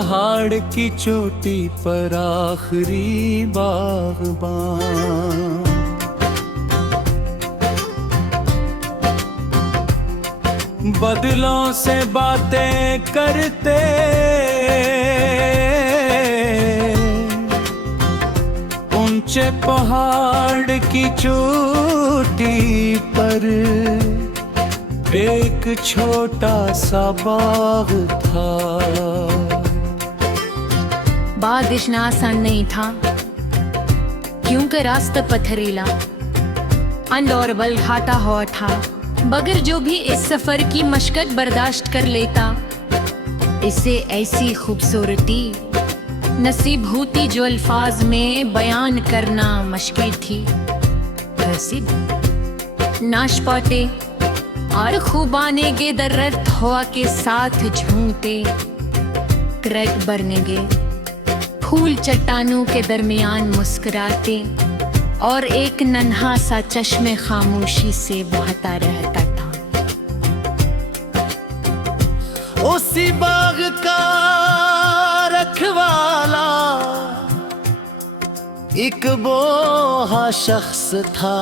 पहाड़ की चोटी पर आखिरी बागबान। बदलों से बातें करते ऊंचे पहाड़ की चोटी पर एक छोटा सा बाग था। बाग इतना आसान नहीं था क्योंकि रास्ता पथरीला, अंध और बल खाता हुआ था। मगर जो भी इस सफर की मशक्कत बर्दाश्त कर लेता, इसे ऐसी खूबसूरती नसीब होती जो अल्फाज में बयान करना मुश्किल थी। नसीब नाशपाते और खूबाने के दर्द हवा के साथ झूमते, क्रैक बरनेगे फूल चट्टानों के दरमियान मुस्कुराते, और एक नन्हा सा चश्मे खामोशी से बहता रहता था। उसी बाग का रखवाला एक बोहा शख्स था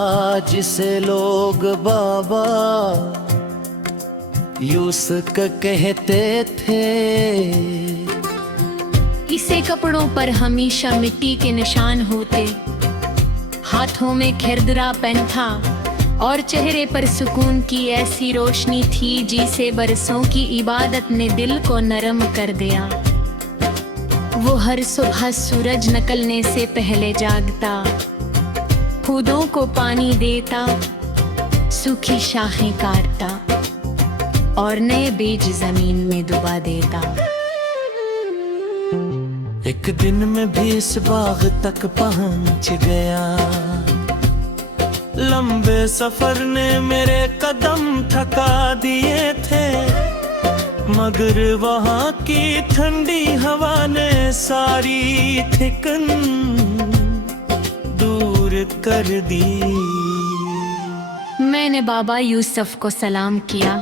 जिसे लोग बाबा यूसुफ कहते थे। इसे कपड़ों पर हमेशा मिट्टी के निशान होते, हाथों में खिरदरा पेन था और चेहरे पर सुकून की ऐसी रोशनी थी जिसे बरसों की इबादत ने दिल को नरम कर दिया। वो हर सुबह सूरज निकलने से पहले जागता, पौधों को पानी देता, सूखी शाखें काटता और नए बीज जमीन में डुबा देता। एक दिन में भी इस बाग तक पहुंच गया। लंबे सफर ने मेरे कदम थका दिए थे, मगर वहाँ की ठंडी हवा ने सारी थिकन दूर कर दी। मैंने बाबा यूसुफ को सलाम किया,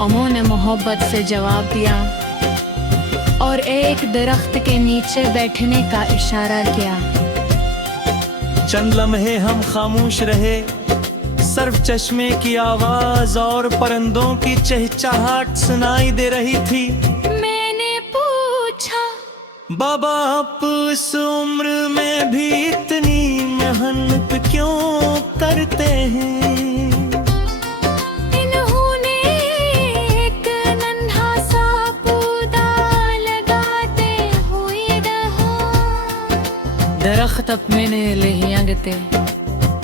उन्होंने मोहब्बत से जवाब दिया और एक दरख्त के नीचे बैठने का इशारा किया। चंद लम्हे हम खामोश रहे, सिर्फ चश्मे की आवाज और परिंदों की चहचहाट सुनाई दे रही थी। मैंने पूछा, बाबा आप इस उम्र में भी इतनी मेहनत क्यों करते हैं? इन्होंने एक नन्हा सा पौधा लगाते हुए रहा। दरख्त अपने नहीं अंगते,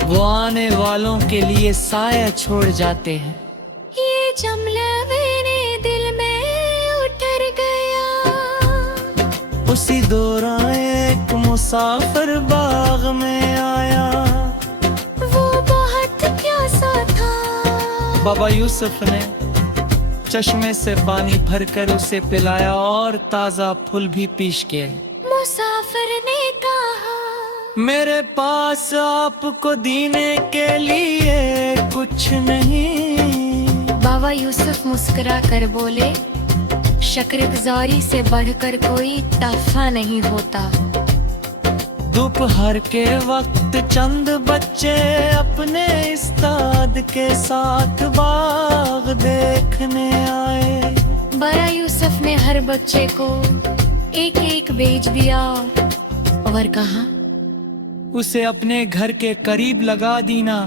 वो आने वालों के लिए साया छोड़ जाते हैं। ये जुमला मेरे दिल में उतर गया। उसी दौरान एक मुसाफिर बाग में आया। वो बहुत प्यासा था। बाबा यूसुफ ने चश्मे से पानी भरकर उसे पिलाया और ताजा फूल भी पेश किए। मुसाफिर ने कहा, मेरे पास आपको देने के लिए कुछ नहीं। बाबा यूसुफ मुस्कुरा कर बोले, शुक्रगुजारी से बढ़कर कोई तोहफा नहीं होता। दोपहर के वक्त चंद बच्चे अपने उस्ताद के साथ बाग देखने आए। बड़ा यूसुफ ने हर बच्चे को एक एक बेच दिया और कहा, उसे अपने घर के करीब लगा देना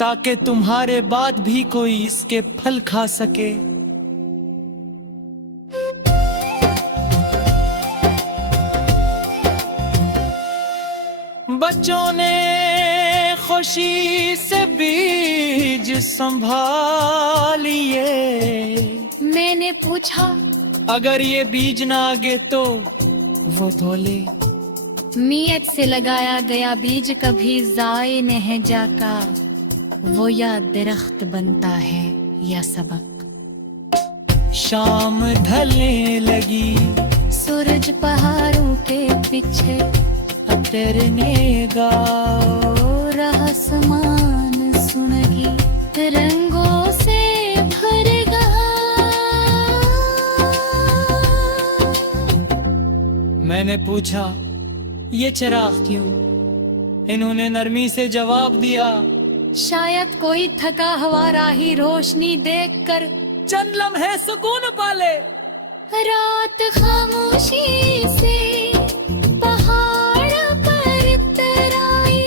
ताकि तुम्हारे बाद भी कोई इसके फल खा सके। बच्चों ने खुशी से बीज संभालिए। मैंने पूछा, अगर ये बीज ना आगे तो वो धोले। नियत से लगाया गया बीज कभी जाए नहीं जाता, वो या दरख्त बनता है या सबक। शाम ढलने लगी, सूरज पहाड़ों के पीछे तैरने गा और आसमान सुनगी रंगों से भर गया। मैंने पूछा, ये चिराग क्यों? इन्होंने नरमी से जवाब दिया, शायद कोई थका हुआ राही रोशनी देखकर चंद लम्हे सुकून पाले। रात खामोशी से पहाड़ पर इतराई,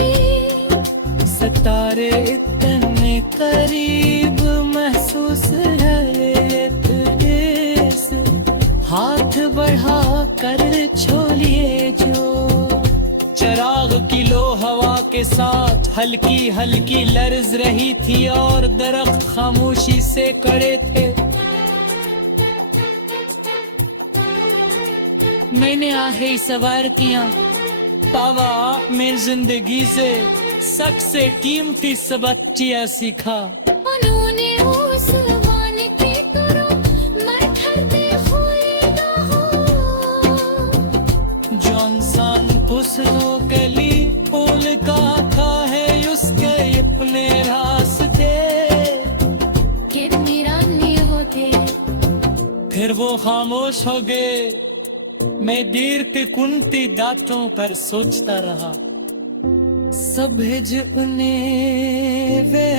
सितारे इतने करीब महसूस है तेरे से। हाथ बढ़ा कर छोलिए जो चिराग की लो हवा के साथ हल्की हल्की लर्ज रही थी और दरख्त खामोशी से खड़े थे। मैंने आहें सवार किया, पावा मैं जिंदगी से सबसे कीमती सबक क्या सीखा। उन्होंने उस मान की तरह मैं ठहरते हुए ना हो, जो इंसान फसलों के लिए फूल का था है उसके अपने रास्ते। कि मेरा नहीं होते। फिर वो खामोश हो गए। मैं देर के कुंती दांतों पर सोचता रहा, सब हिजने वे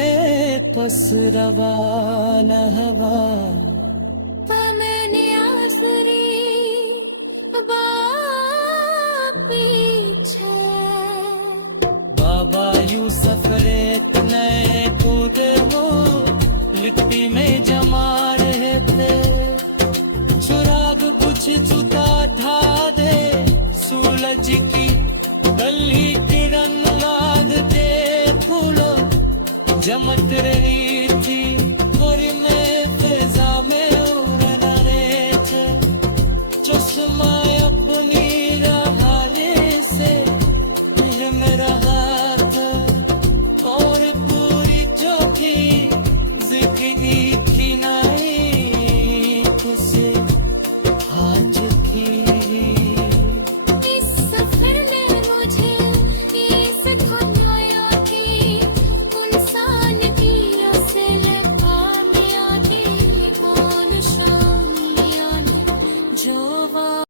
पसरवा नहवा। मैंने आसरी पीछे बाबा यूसुफ रेत नए पूरे वो लिट्टी में जमा रहे थे। चिराग कुछ जुदा ढा दे, सूरज की गली किरण लाग दे। फूलों जमत रही थी गोरी में फिजा में उड़ रहे थे। चश्मा